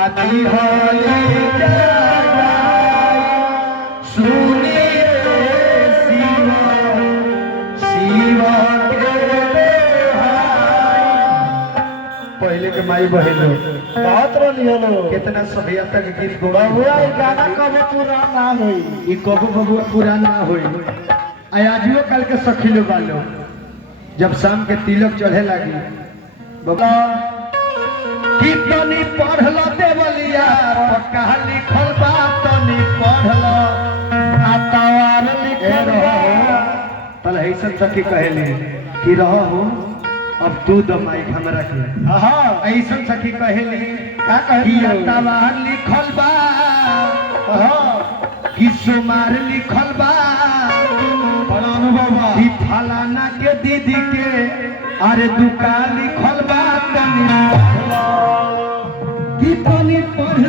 आदि होली सुनिए शिवा शिवा पहले के माई बहनो बहुत रलियो कितना सभ्यता के गीत बबुआ ई गाना कब पूरा ना होई ई कबो बबुआ पुराना होई आजियो कल के सखी लोग बालो जब शाम के तिलक चढ़े लगी बबुआ कितनी पढ़ल देवलिया पक्का लिखल बा तनी पढ़ल आतावार लिखल बा तल ऐसन सखी कहले कि रहो हो अब तू दमाई हमरा के हां ऐसन सखी कहले का कहलियो आतावार लिखल बा हां कि सोमार लिखल बा बड़ा अनुभव बा कि फलाना के दीदी के अरे दुकान लिखल बा तनी कि तनी पढ़